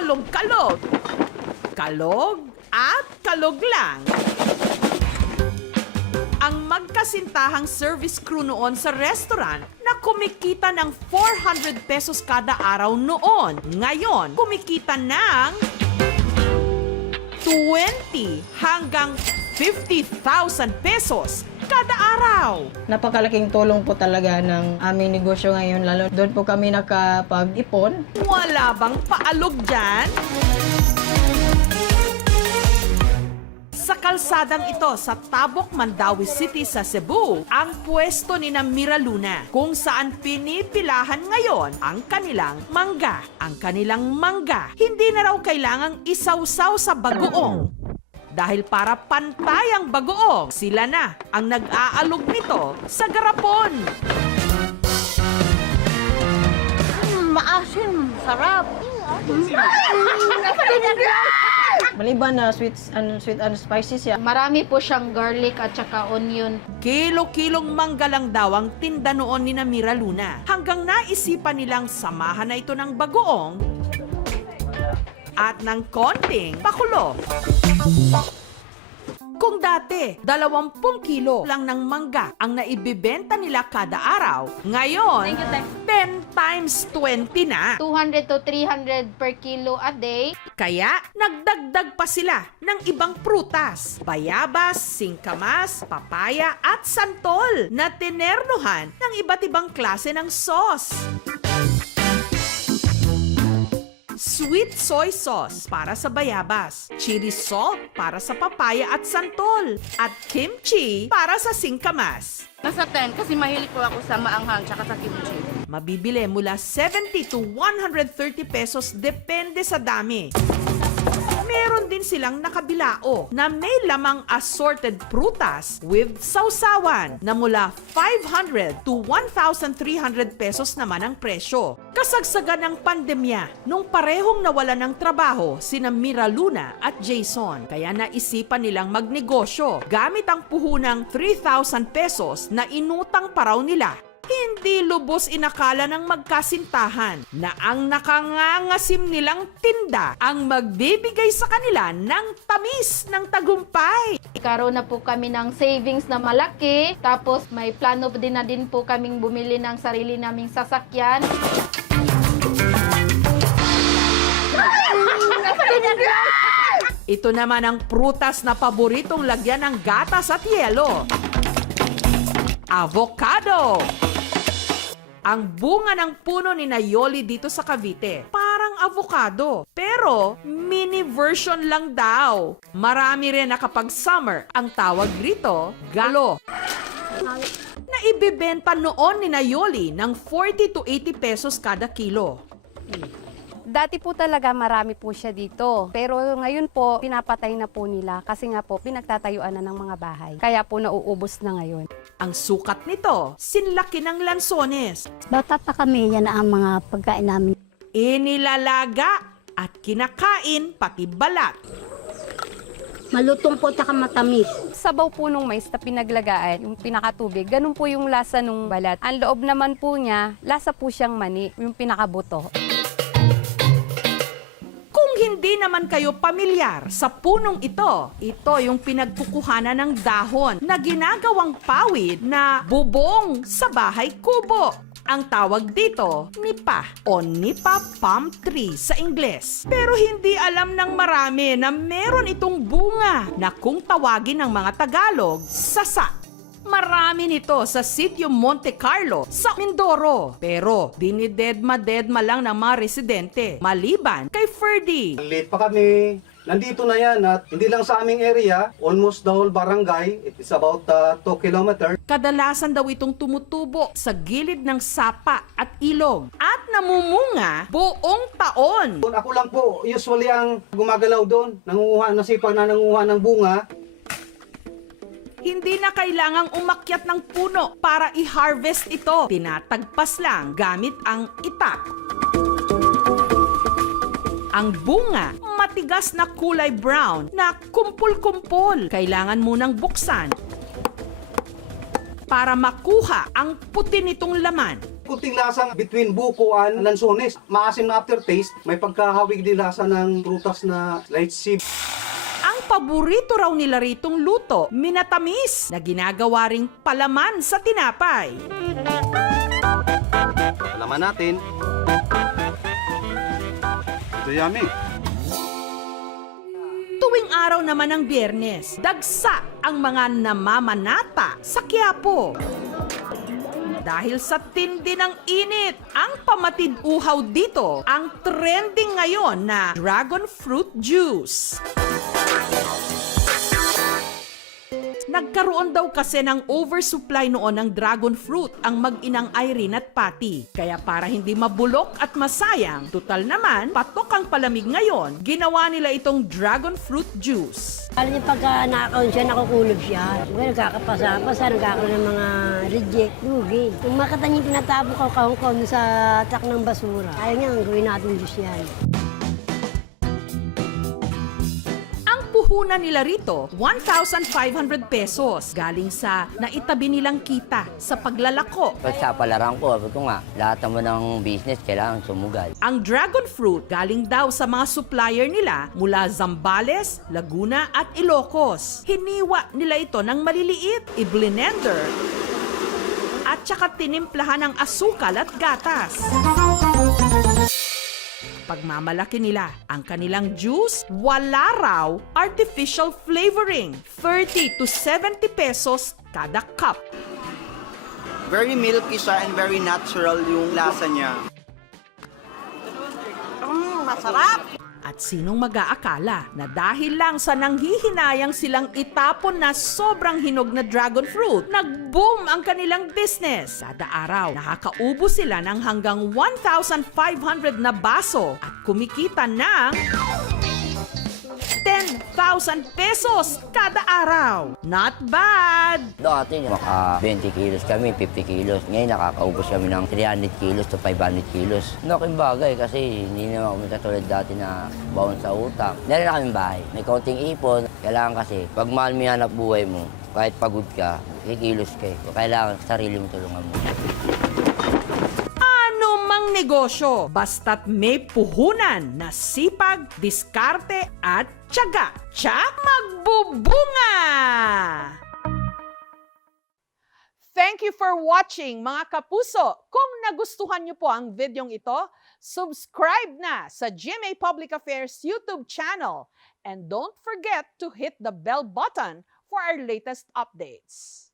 kalog-kalog. Kalog at kalog lang. Ang magkasintahang service crew noon sa restaurant na kumikita ng 400 pesos kada araw noon. Ngayon, kumikita ng 20 hanggang 50,000 pesos kada araw. Napakalaking tulong po talaga ng aming negosyo ngayon, lalo doon po kami nakapag-ipon. Wala bang paalog dyan? Sa kalsadang ito sa Tabok, Mandawi City sa Cebu, ang pwesto ni na Mira Luna kung saan pinipilahan ngayon ang kanilang mangga. Ang kanilang mangga, hindi na raw kailangang isawsaw sa bagoong. Dahil para pantay ang bagoong, sila na ang nag-aalog nito sa garapon. Maasim, sarap. Maliban na sweet and spicy siya. Marami po siyang garlic at saka onion. Kilo-kilong mangga lang daw ang tinda noon ni na Mira Luna. Hanggang naisipan nilang samahan na ito ng bagoong at ng konting pakulo. Kung dati, 20 kilo lang ng mangga ang naibibenta nila kada araw, ngayon, 10 times 20 na. 200 to 300 per kilo a day. Kaya, nagdagdag pa sila ng ibang prutas, bayabas, singkamas, papaya at santol na tinernuhan ng iba't ibang klase ng sauce. Sweet soy sauce para sa bayabas, chili salt para sa papaya at santol, at kimchi para sa singkamas. Nasa 10 kasi mahilig po ako sa maanghang tsaka sa kimchi. Mabibili mula 70 to 130 pesos depende sa dami. Meron din silang nakabilao na may lamang assorted prutas with sausawan na mula 500 to 1,300 pesos naman ang presyo. Kasagsagan ng pandemya nung parehong nawala ng trabaho sina Mira Luna at Jason. Kaya naisipan nilang magnegosyo gamit ang puhunang 3,000 pesos na inutang pa raw nila. Hindi lubos inakala ng magkasintahan na ang nakangangasim nilang tinda ang magbibigay sa kanila ng tamis ng tagumpay. Karoon na po kami ng savings na malaki. Tapos may plano din po kaming bumili ng sarili naming sasakyan. Ito naman ang prutas na paboritong lagyan ng gatas at yelo. Avocado! Ang bunga ng puno ni Nayoli dito sa Cavite, parang avocado. Pero, mini version lang daw. Marami rin na kapag summer, ang tawag rito, galo. Na ibibenta noon ni Nayoli ng 40 to 80 pesos kada kilo. Dati po talaga marami po siya dito. Pero ngayon po, pinapatay na po nila kasi nga po pinagtatayuan na ng mga bahay. Kaya po nauubos na ngayon. Ang sukat nito, sinlaki ng lansones. Bata pa kami, yan ang mga pagkain namin. Inilalaga at kinakain pati balat. Malutong po at matamis. Sabaw po nung mais na pinaglagaan, yung pinakatubig, ganun po yung lasa nung balat. Ang loob naman po niya, lasa po siyang mani, yung pinakabuto. Hindi naman kayo pamilyar sa punong ito. Ito yung pinagkukuhanan ng dahon na ginagawang pawid na bubong sa bahay kubo. Ang tawag dito, nipa o nipa palm tree sa Ingles. Pero hindi alam ng marami na meron itong bunga na kung tawagin ng mga Tagalog, sasa. Marami nito sa sitio Monte Carlo sa Mindoro. Pero dinidedma-dedma lang ng mga residente maliban kay Ferdy. Late pa kami. Nandito na yan at hindi lang sa aming area, almost the whole barangay. It is about 2 kilometers. Kadalasan daw itong tumutubo sa gilid ng sapa at ilog at namumunga buong taon. Ako lang po usually ang gumagalaw doon. Nangunguha, nasipag na nangunguha ng bunga. Hindi na kailangang umakyat ng puno para i-harvest ito. Tinatagpas lang gamit ang itak. Ang bunga, matigas na kulay brown na kumpul-kumpul. Kailangan munang buksan para makuha ang puti nitong laman. kunting lasang between buko and lansones. Maasim na aftertaste, may pagkahawig din lasa ng prutas na lychee. Ang paborito raw nila ritong luto, minatamis, na ginagawa ring palaman sa tinapay. Alaman natin. Ito yummy. Tuwing araw naman ng Biyernes, dagsa ang mga namamanata sa Quiapo. Dahil sa tindi ng init, ang pamatid uhaw dito ang trending ngayon na dragon fruit juice. Nagkaroon daw kasi ng oversupply noon ng dragon fruit ang mag-inang Irene at Patty. Kaya para hindi mabulok at masayang, tutal naman, patok ang palamig ngayon, ginawa nila itong dragon fruit juice. Alam niyo, pagka nakakaon siya, nakukulog siya. Diba, nagkakapasa-pasa, nagkakaroon ng mga reject, lugi. Yung makata niyo tinatapon ko kahong-kahong sa tak ng basura. Ayaw niya, gawin natin juice yan. Puhunan nila rito, 1,500 pesos galing sa naitabi nilang kita sa paglalako. Pag sa palaran ko, sabi ko nga, lahat naman ng business kailangan sumugal. Ang dragon fruit galing daw sa mga supplier nila mula Zambales, Laguna at Ilocos. Hiniwa nila ito ng maliliit, i-blender at saka tinimplahan ng asukal at gatas. Pagmamalaki nila ang kanilang juice, wala raw artificial flavoring. 30 to 70 pesos kada cup. Very milky siya and very natural yung lasa niya. Masarap! At sinong mag-aakala na dahil lang sa nanghihinayang silang itapon na sobrang hinog na dragon fruit, nag-boom ang kanilang business. Kada araw, nakakaubo sila ng hanggang 1,500 na baso at kumikita ng 10,000 pesos kada araw. Not bad! Dati, maka 20 kilos kami, 50 kilos. Ngayon, nakakaubos kami ng 300 kilos to 500 kilos. Laking bagay kasi hindi naman kami katulad dati na baon sa utang. Meron na kaming bahay. May kaunting ipon. Kailangan kasi, pag mahal mo yung hanap buhay mo, kahit pagod ka, kikilos ka. Kailangan sarili mo tulungan mo. Anumang negosyo, basta't may puhunan na sipag, diskarte at tiyaga, tiyak magbubunga! Thank you for watching, mga kapuso. Kung nagustuhan niyo po ang videong ito, subscribe na sa GMA Public Affairs YouTube channel. And don't forget to hit the bell button for our latest updates.